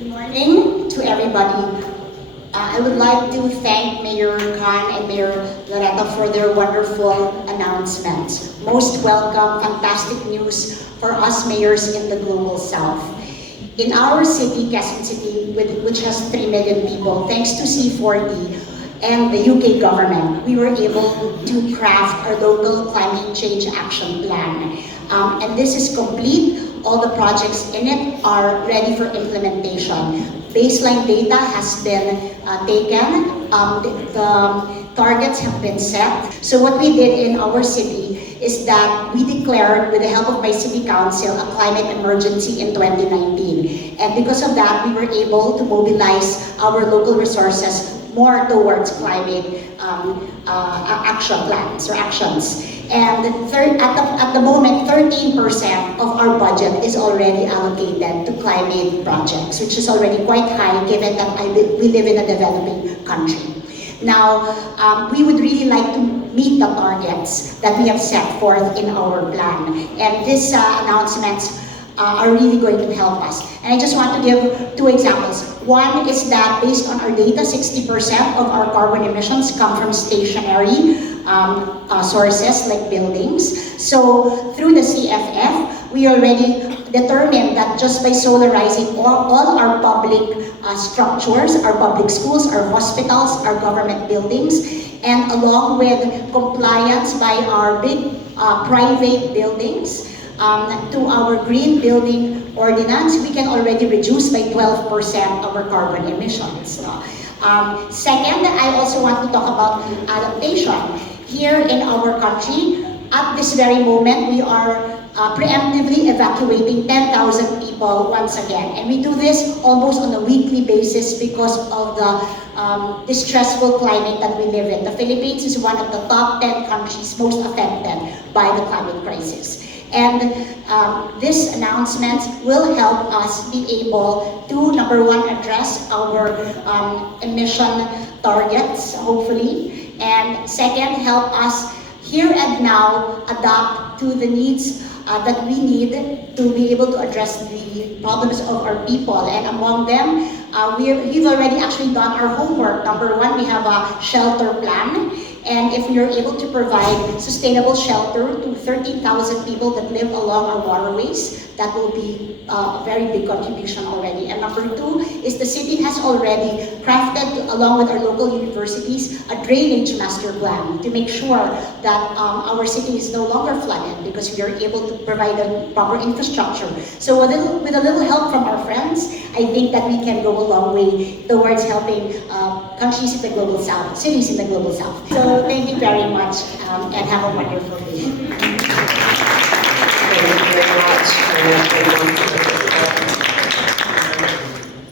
Good morning to everybody. I would like to thank Mayor Khan and Mayor Loretta for their wonderful announcements. Most welcome, fantastic news for us mayors in the Global South. In our city, Quezon City, which has 3 million people, thanks to C40 and the UK government, we were able to craft our local climate change action plan. And this is complete. All the projects in it are ready for implementation. Baseline data has been taken. The targets have been set. So what we did in our city is that we declared, with the help of my city council, a climate emergency in 2019. And because of that, we were able to mobilize our local resources more towards climate action plans or actions. And at the moment, 13% of our budget is already allocated to climate projects, which is already quite high given that we live in a developing country. Now, we would really like to meet the targets that we have set forth in our plan. And these announcements are really going to help us. And I just want to give 2 examples. One is that based on our data, 60% of our carbon emissions come from stationary sources like buildings. So through the CFF, we already determined that just by solarizing all our public structures, our public schools, our hospitals, our government buildings, and along with compliance by our big private buildings, to our green building ordinance, we can already reduce by 12% our carbon emissions. Second, I also want to talk about adaptation. Here in our country, at this very moment, we are preemptively evacuating 10,000 people once again. And we do this almost on a weekly basis because of the distressful climate that we live in. The Philippines is one of the top 10 countries most affected by the climate crisis. And this announcement will help us be able to, number one, address our emission targets, hopefully. And second, help us here and now adapt to the needs that we need to be able to address the problems of our people. And among them, we've already actually done our homework. Number one, we have a shelter plan. And if we are able to provide sustainable shelter to 13,000 people that live along our waterways, that will be a very big contribution already. And number 2 is the city has already crafted, along with our local universities, a drainage master plan to make sure that our city is no longer flooded because we are able to provide a proper infrastructure. So with a little help from our friends, I think that we can go a long way towards helping countries in the Global South, cities in the Global South. So thank you very much and have a wonderful day. Thank you very much.